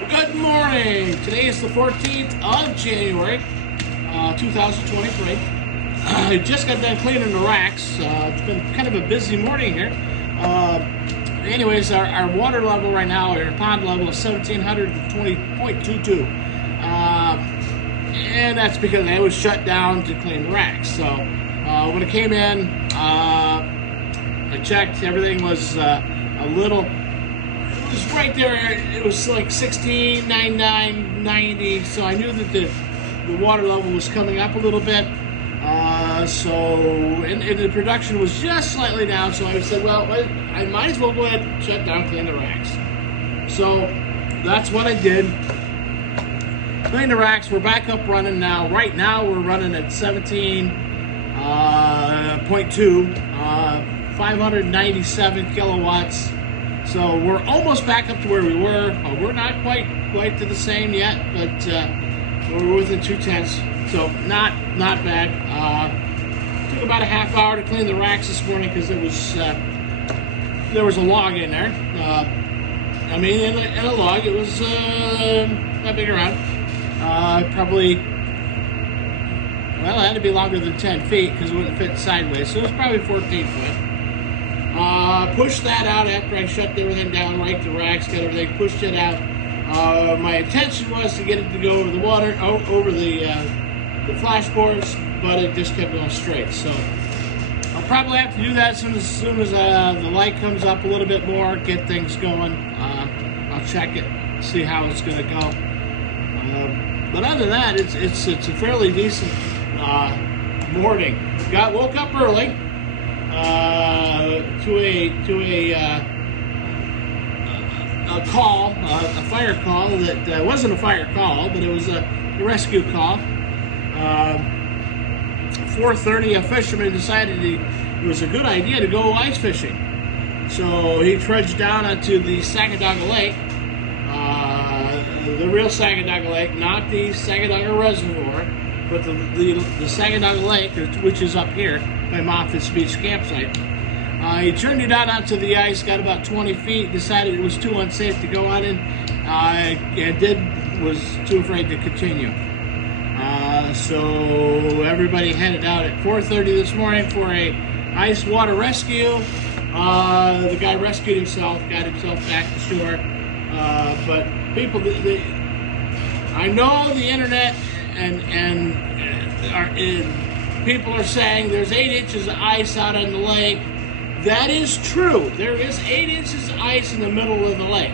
Good morning. Today is the 14th of January, 2023. I just got done cleaning the racks. It's been kind of a busy morning here. Anyways, our water level right now, our pond level is 1720.22. And that's because I was shut down to clean the racks. So when I came in, I checked, everything was a little, it was right there, it was like 16, 99, 90, so I knew that the water level was coming up a little bit. And the production was just slightly down, so I said, well, I might as well go ahead and shut down, clean the racks. So that's what I did. Clean the racks, we're back up running now. Right now we're running at 17.2, 597 kilowatts. So we're almost back up to where we were. We're not quite to the same yet, but we're within 2/10. So not bad. Took about a half hour to clean the racks this morning because there was a log in there. I mean, in a log, it was not big around. Probably, well, it had to be longer than 10 feet because it wouldn't fit sideways. So it was probably 14 foot. Pushed that out after I shut everything down, right the racks, got everything, pushed it out. My intention was to get it to go over the water, over the flashboards, but it just kept going straight. So I'll probably have to do that as soon as the light comes up a little bit more, get things going. I'll check it, see how it's going to go. But other than that, it's a fairly decent morning. Woke up early to a call, a fire call that wasn't a fire call, but it was a rescue call. 4:30, a fisherman decided it was a good idea to go ice fishing. So he trudged down onto the Sacandaga Lake, the real Sacandaga Lake, not the Sacandaga Reservoir, but the Sacandaga Lake, which is up here by Moffitt's Beach campsite. He turned it out onto the ice, got about 20 feet, decided it was too unsafe to go on in, and was too afraid to continue. So everybody headed out at 4:30 this morning for a ice water rescue. The guy rescued himself, got himself back to shore. But people, I know the internet and people are saying there's 8 inches of ice out on the lake. That is true. There is 8 inches of ice in the middle of the lake.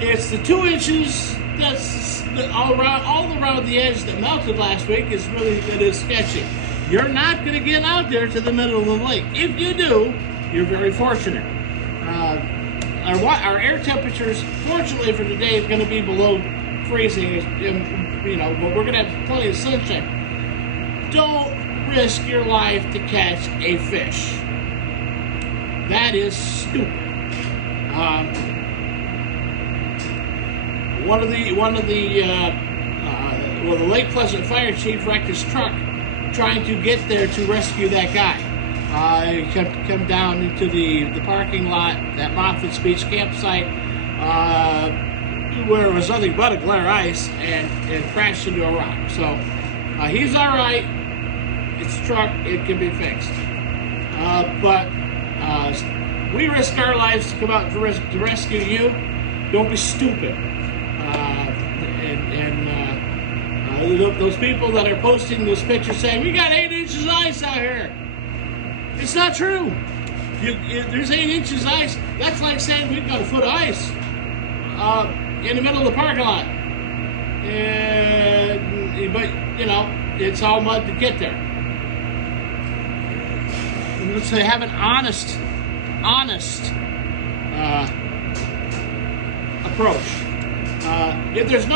It's the 2 inches that's all around the edge that melted last week is sketchy. You're not going to get out there to the middle of the lake. If you do, you're very fortunate. Our air temperatures, fortunately for today, is going to be below freezing. But we're going to have plenty of sunshine. Don't risk your life to catch a fish. That is stupid. The Lake Pleasant fire chief wrecked his truck trying to get there to rescue that guy. He come down into the parking lot at Moffitt's Beach campsite, where it was nothing but a glare ice, and crashed into a rock. So he's all right. It's a truck. It can be fixed. But we risk our lives to come out to rescue you. Don't be stupid. Those people that are posting those pictures saying, we got 8 inches of ice out here. It's not true. There's 8 inches of ice. That's like saying we've got a foot of ice in the middle of the parking lot. But, it's all mud to get there. Let's say have an honest approach. If there's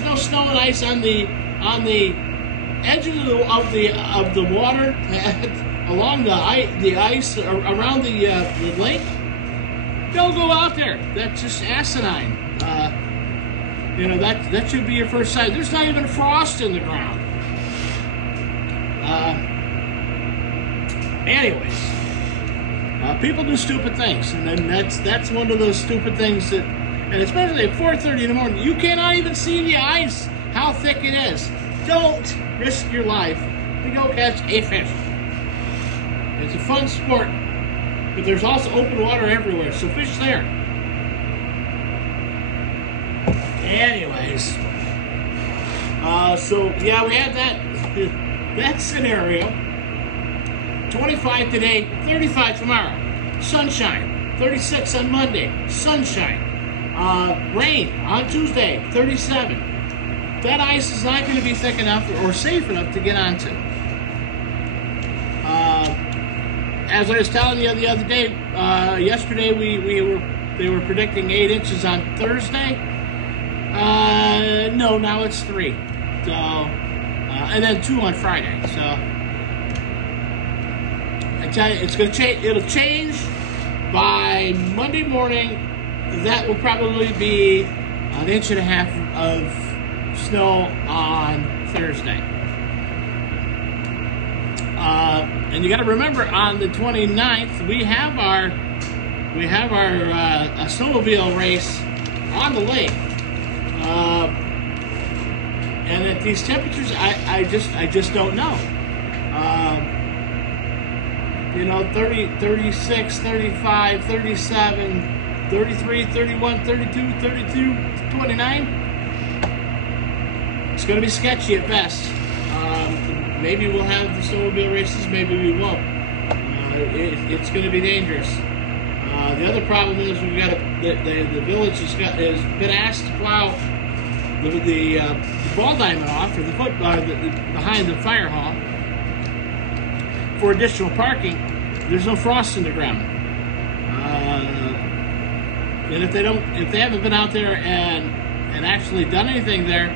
no snow and ice on the edges of the water along the ice around the lake, don't go out there. That's just asinine. That should be your first sign. There's not even frost in the ground. Anyways, people do stupid things, and then that's one of those stupid things that and especially at 4:30 in the morning, you cannot even see the ice, how thick it is. Don't risk your life to go catch a fish. It's a fun sport, but there's also open water everywhere, so fish there. Anyways, so yeah, we had that scenario. 25 today, 35 tomorrow. Sunshine. 36 on Monday. Sunshine. Rain on Tuesday. 37. That ice is not going to be thick enough or safe enough to get onto. As I was telling you the other day, yesterday they were predicting 8 inches on Thursday. No, now it's 3. So, and then 2 on Friday. So, I tell you, it's going to change. It'll change by Monday morning. That will probably be 1.5 inches of snow on Thursday. And you got to remember, on the 29th, we have our snowmobile race on the lake. And at these temperatures, I just don't know. 30, 36, 35, 37, 33, 31, 32, 32, 29. It's going to be sketchy at best. Maybe we'll have the snowmobile races, maybe we won't. It's going to be dangerous. The other problem is we've got the village has been asked to plow the ball diamond off, or the behind the fire hall, for additional parking. There's no frost in the ground, and if they haven't been out there and actually done anything there,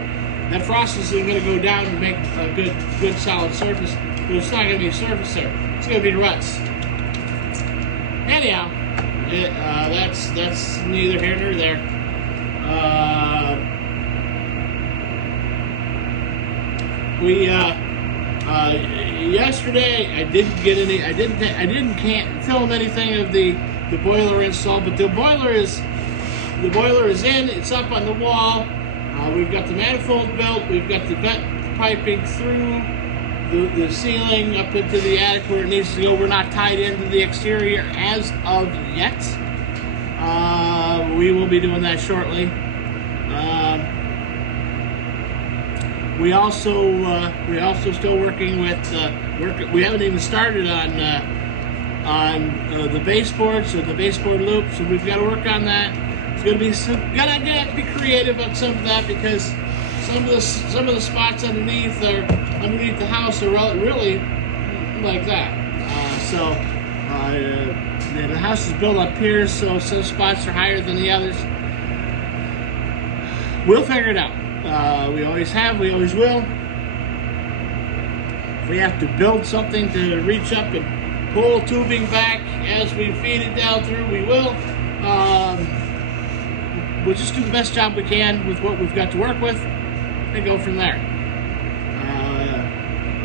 that frost is going to go down and make a good solid surface. But it's not going to be a surface there. It's going to be ruts. Anyhow, that's neither here nor there. Yesterday I can't film anything of the boiler install, but the boiler is in. It's up on the wall. We've got the manifold built. We've got the vent piping through the ceiling up into the attic where it needs to go. We're not tied into the exterior as of yet. We will be doing that shortly. We also still working with we haven't even started on the baseboards or the baseboard loop, so we've got to work on that. It's going to be gonna have to be creative on some of that, because some of the spots underneath the house are really like that. The house is built on piers, so some spots are higher than the others. We'll figure it out. We always have, we always will. If we have to build something to reach up and pull tubing back as we feed it down through, we will. We'll just do the best job we can with what we've got to work with and go from there.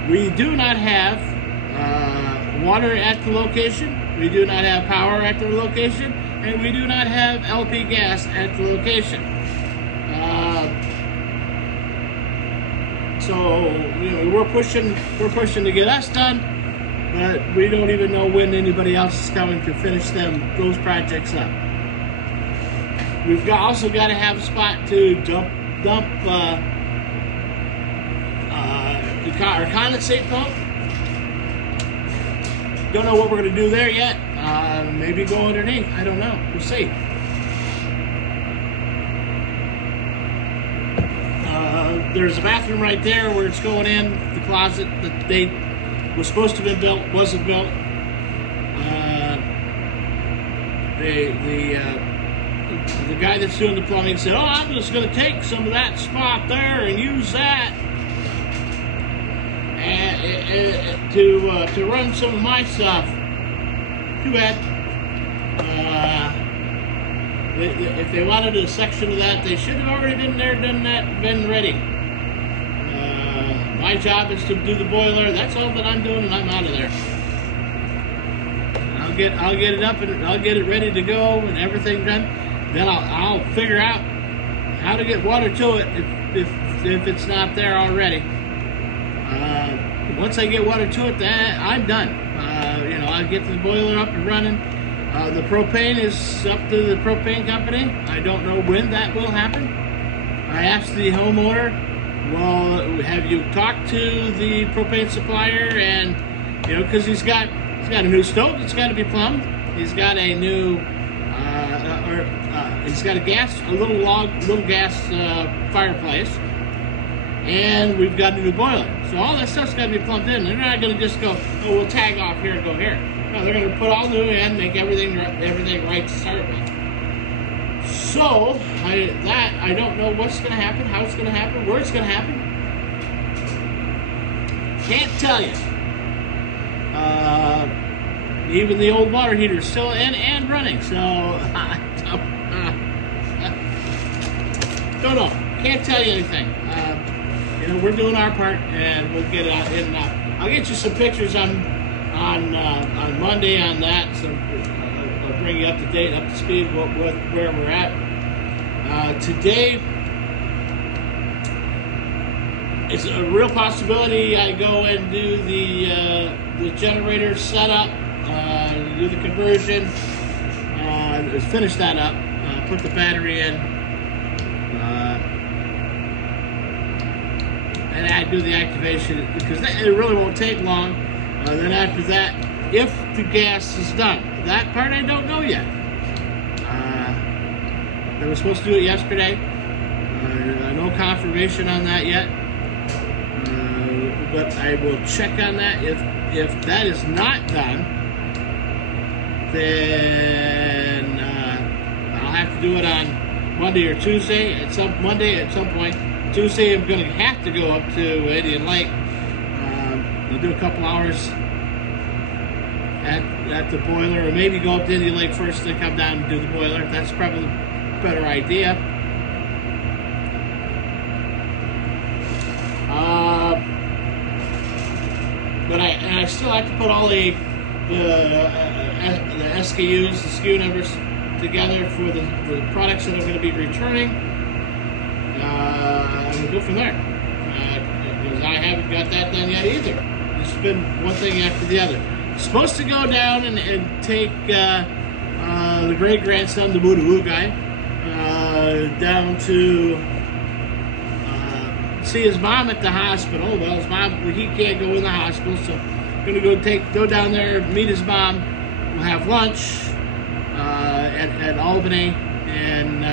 We do not have water at the location. We do not have power at the location, and we do not have LP gas at the location. So we're pushing to get us done, but we don't even know when anybody else is coming to finish those projects up. We've also got to have a spot to dump our condensate pump. Don't know what we're going to do there yet. Maybe go underneath. I don't know. We'll see. There's a bathroom right there where it's going in. The closet that was supposed to have been built wasn't built. The guy that's doing the plumbing said, "Oh, I'm just going to take some of that spot there and use that and to run some of my stuff." Too bad. If they wanted a section of that, they should have already been there, done that, been ready. My job is to do the boiler. That's all that I'm doing, and I'm out of there. I'll get it up and I'll get it ready to go and everything done. then I'll figure out how to get water to it if it's not there already. Once I get water to it, then I'm done. You know, I'll get the boiler up and running. The propane is up to the propane company. I don't know when that will happen. I asked the homeowner, well, have you talked to the propane supplier? And, you know, because he's got a new stove that's got to be plumbed. He's got a new, he's got a little gas fireplace. And we've got a new boiler. So all that stuff's got to be plumbed in. They're not going to just go, oh, we'll tag off here and go here. No, they're going to put all new in, make everything right to start with. So, I don't know what's going to happen, how it's going to happen, where it's going to happen. Can't tell you. Even the old water heater is still in and running. So, don't know. Can't tell you anything. You know, we're doing our part, and we'll get out in and out. I'll get you some pictures on Monday on that, so I'll bring you up to date, up to speed with where we're at. Today, it's a real possibility I go and do the generator setup, do the conversion, finish that up, put the battery in. And I do the activation because it really won't take long. Then after that, if the gas is done, that part I don't know yet. They were supposed to do it yesterday. No confirmation on that yet. But I will check on that. If that is not done, then I'll have to do it on Monday or Tuesday. Monday at some point. Tuesday, I'm going to have to go up to Indian Lake. I'll do a couple hours at the boiler, or maybe go up to Indian Lake first, then come down and do the boiler. That's probably a better idea. But I still have to put all the SKUs, the SKU numbers together for the products that I'm going to be returning. And we'll go from there. Because I haven't got that done yet either. It's been one thing after the other. Supposed to go down and take the great-grandson, the Boo guy, down to see his mom at the hospital. Well, his mom, he can't go in the hospital, so I'm gonna go down there, meet his mom. We'll have lunch at Albany, and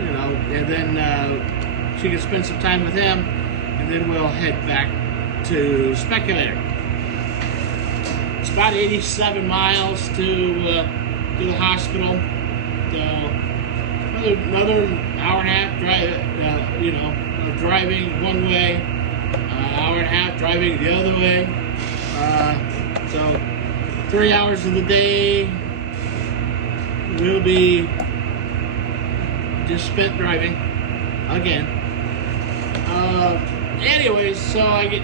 you know, and then she can spend some time with him, and then we'll head back to Speculator. It's about 87 miles to the hospital. So another hour and a half drive, you know, driving one way, hour and a half driving the other way. So 3 hours of the day will be just spent driving again. Anyways, so I get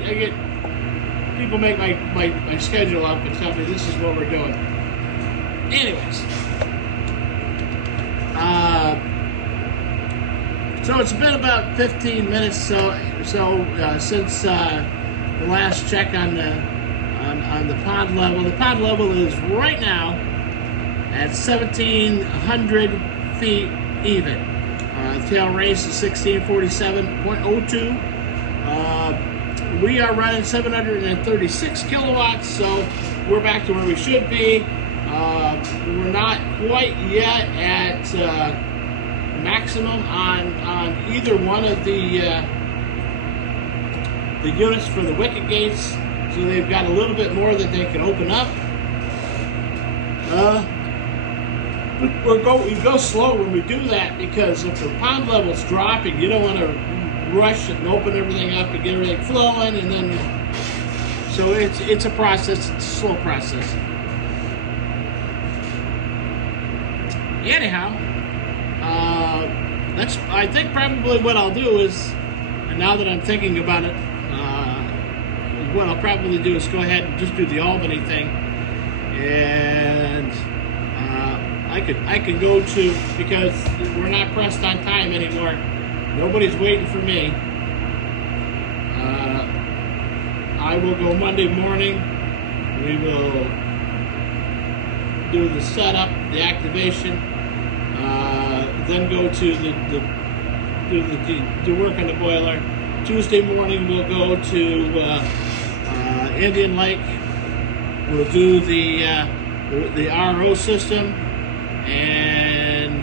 people make my schedule up and tell me this is what we're doing. Anyways, so it's been about 15 minutes since the last check on the pond level. The pond level is right now at 1,700 feet even. Tail race is 1647.02. We are running 736 kilowatts, so we're back to where we should be. We're not quite yet at maximum on either one of the units for the wicket gates, so they've got a little bit more that they can open up. We go slow when we do that, because if the pond level's dropping, you don't want to rush and open everything up and get everything flowing, and then so it's a process. It's a slow process. Anyhow, that's, I think, probably what I'll do is, and now that I'm thinking about it, what I'll probably do is go ahead and just do the Albany thing. And I could go to, because we're not pressed on time anymore. Nobody's waiting for me. I will go Monday morning. We will do the setup, the activation, then go to do work on the boiler. Tuesday morning we'll go to Indian Lake. We'll do the RO system, and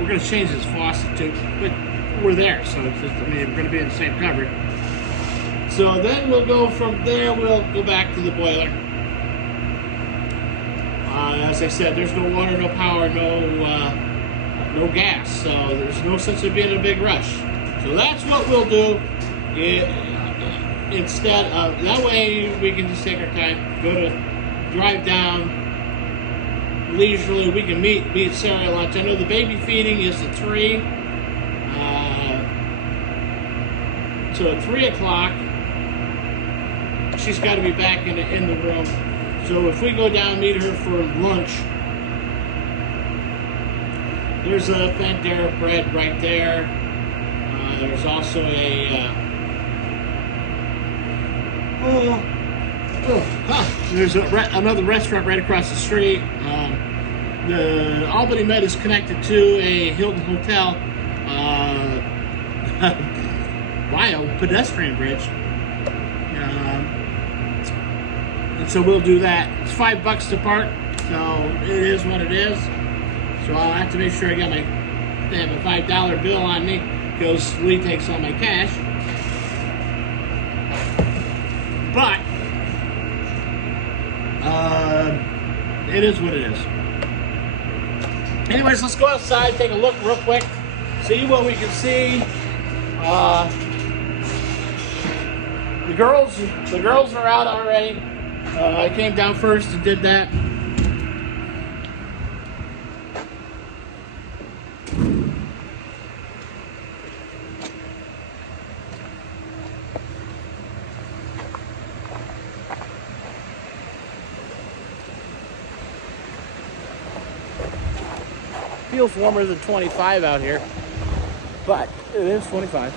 we're going to change this faucet too, but we're there, so it's just, I mean, we're going to be in the same cupboard. So then we'll go from there, we'll go back to the boiler. As I said, there's no water, no power, no gas, so there's no sense of being in a big rush. So that's what we'll do. Instead of, that way we can just take our time, drive down leisurely. We can meet Sarah at lunch. I know the baby feeding is at 3. So at 3 o'clock, she's got to be back in the room. So if we go down and meet her for lunch, there's a Bandera bread right there. There's also there's another restaurant right across the street. The Albany Med is connected to a Hilton Hotel via pedestrian bridge. And so we'll do that. It's $5 to park, so it is what it is. So I'll have to make sure I got they have a $5 bill on me, because Lee takes all my cash. But it is what it is. Anyways, let's go outside, take a look real quick, see what we can see. The girls are out already. I came down first and did that. Feels warmer than 25 out here, but it is 25.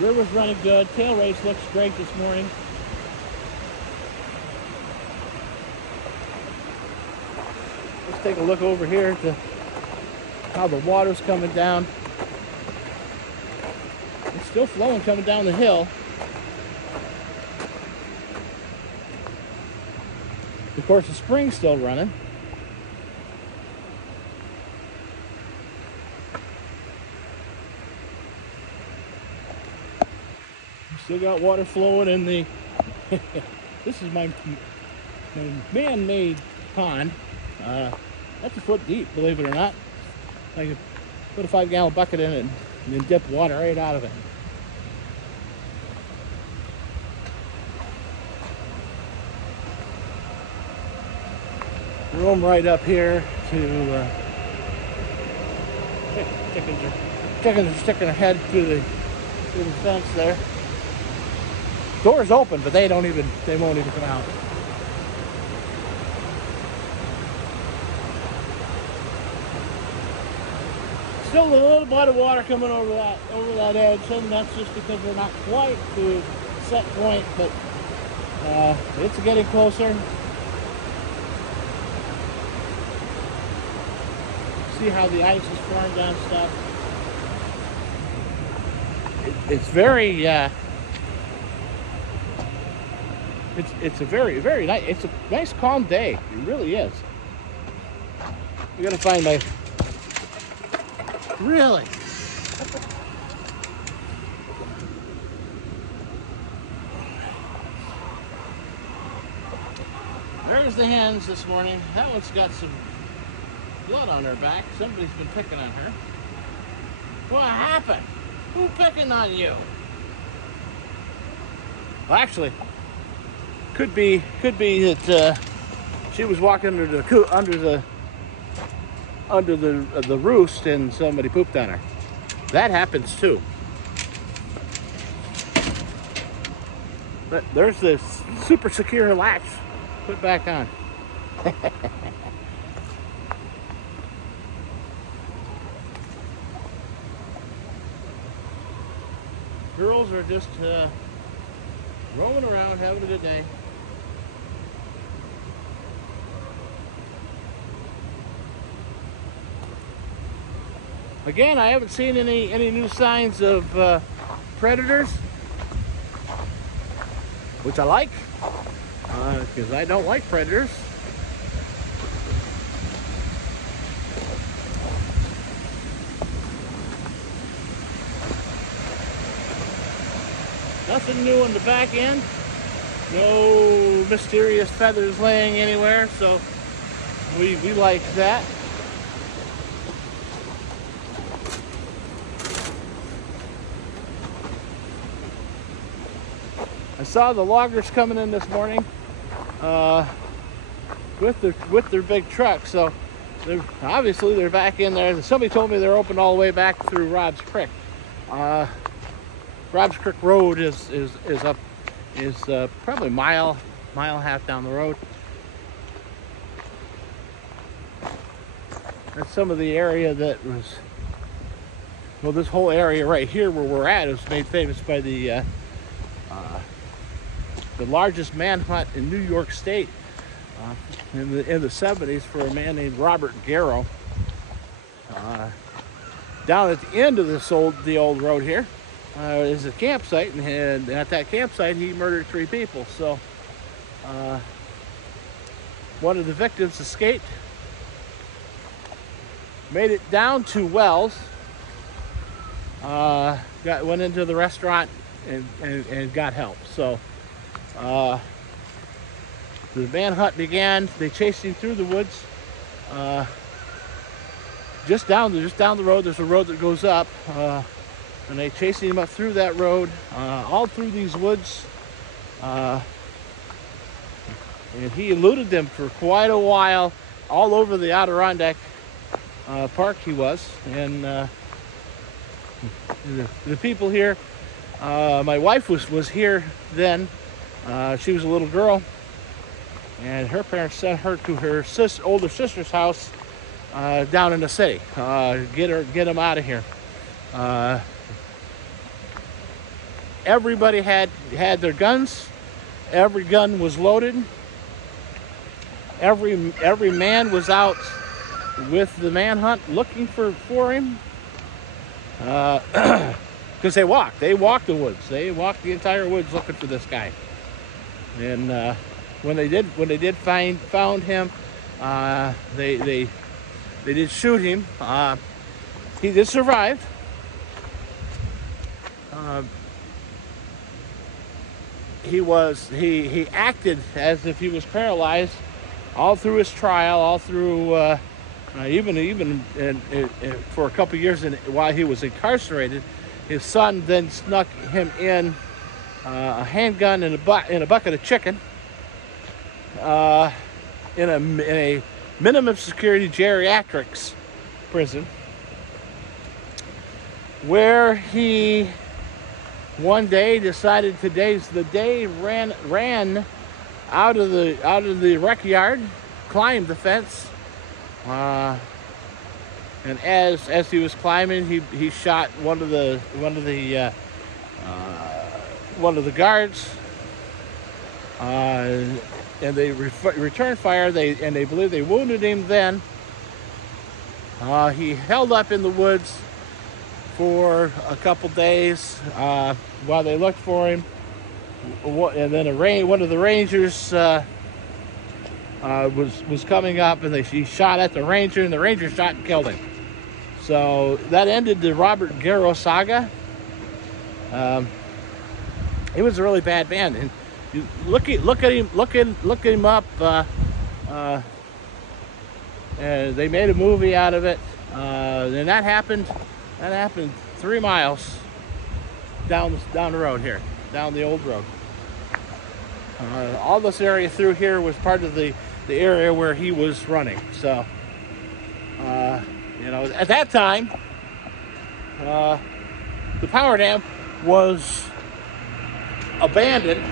River's running good. Tail race looks great this morning. Let's take a look over here to how the water's coming down. It's still flowing coming down the hill. Of course, the spring's still running. Still got water flowing in the this is my man-made pond. That's a foot deep, believe it or not. I could put a 5-gallon bucket in it and then dip water right out of it. Room right up here to chickens are sticking their head through the fence there. Door's open, but they won't even come out. Still a little bit of water coming over that edge, and that's just because we're not quite to set point, but it's getting closer. See how the ice is pouring down stuff. It's very it's a very nice, it's a nice calm day. It really is. We gotta find my really. There's the hens this morning. That one's got some blood on her back. Somebody's been picking on her. What happened? Who's picking on you? Well, actually, could be that she was walking under the roost and somebody pooped on her. That happens too. There's this super secure latch put back on. Girls are just roaming around, having a good day. Again, I haven't seen any new signs of predators, which I like, because I don't like predators. Nothing new on the back end. No mysterious feathers laying anywhere, so we like that. I saw the loggers coming in this morning with their big truck, so obviously they're back in there. Somebody told me they're open all the way back through Rob's Creek. Rob's Creek Road is probably a mile and a half down the road. That's some of the area that was, well, this whole area right here where we're at is made famous by the largest manhunt in New York State in the 70s for a man named Robert Garrow. Down at the end of the old road here is a campsite, and at that campsite he murdered 3 people. So one of the victims escaped, made it down to Wells, went into the restaurant and got help. So the manhunt began. They chased him through the woods. Just down the road, there's a road that goes up, and they chased him up through that road, all through these woods, and he eluded them for quite a while, all over the Adirondack Park he was. And the people here, my wife was here then. She was a little girl, and her parents sent her to her older sister's house down in the city. Get them out of here. Everybody had their guns. Every gun was loaded. Every man was out with the manhunt looking for him. Because they walked the woods. They walked the entire woods looking for this guy. And when they did found him, they did shoot him. He did survive. He acted as if he was paralyzed all through his trial, all through even for a couple years while he was incarcerated. His son then snuck him in a handgun and a bucket of chicken in a minimum security geriatrics prison, where he one day decided today's the day, ran out of the rec yard, climbed the fence, and as he was climbing, he shot one of the guards, and they returned fire. They believe they wounded him. Then he held up in the woods for a couple days while they looked for him, and then one of the rangers was coming up, and he shot at the ranger, and the ranger shot and killed him. So that ended the Robert Garrow saga. He was a really bad man, and you look at him up. And they made a movie out of it, and that happened 3 miles down the road here, down the old road. All this area through here was part of the area where he was running. So at that time, the power dam was abandoned.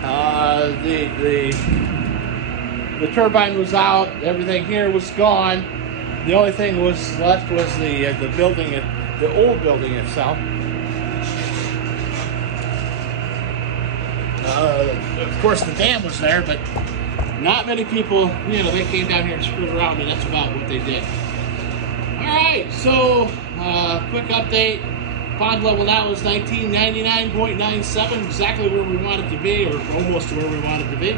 The turbine was out. Everything here was gone. The only thing was left was the building, the old building itself. Of course, the dam was there, but not many people, they came down here and screwed around, and that's about what they did. All right, so quick update. Pond level now is 1999.97, exactly where we want it to be, or almost where we want it to be.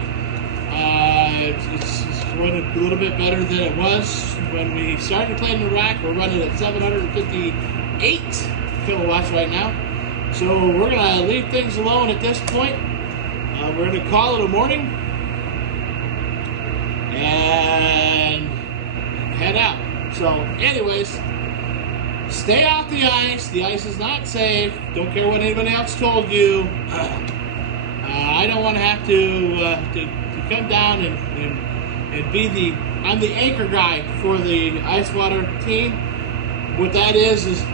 It's running a little bit better than it was when we started playing the rack. We're running at 758 kilowatts right now. So we're going to leave things alone at this point. We're going to call it a morning and head out. So anyways, stay off the ice. The ice is not safe. Don't care what anybody else told you. I don't want to have to come down and be I'm the anchor guy for the ice water team. What that is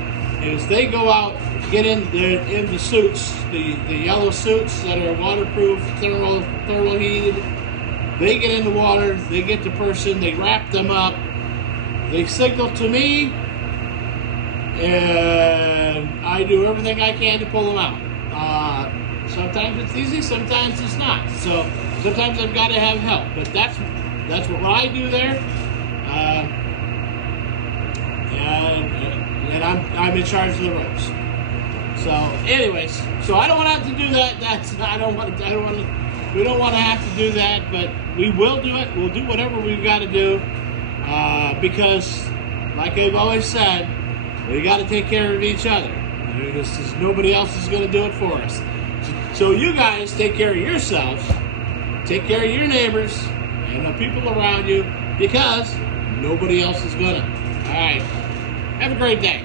they go out, get in the suits, the yellow suits that are waterproof, thermal heated. They get in the water, they get the person, they wrap them up, they signal to me, and I do everything I can to pull them out. Sometimes it's easy, sometimes it's not. So sometimes I've got to have help, but that's what I do there. And I'm in charge of the ropes. So anyways, so I don't want to have to do that. We don't want to have to do that, but we will do it. We'll do whatever we've got to do, because like I've always said, we got to take care of each other. Nobody else is going to do it for us. So you guys take care of yourselves, take care of your neighbors and the people around you, because nobody else is gonna. All right, have a great day.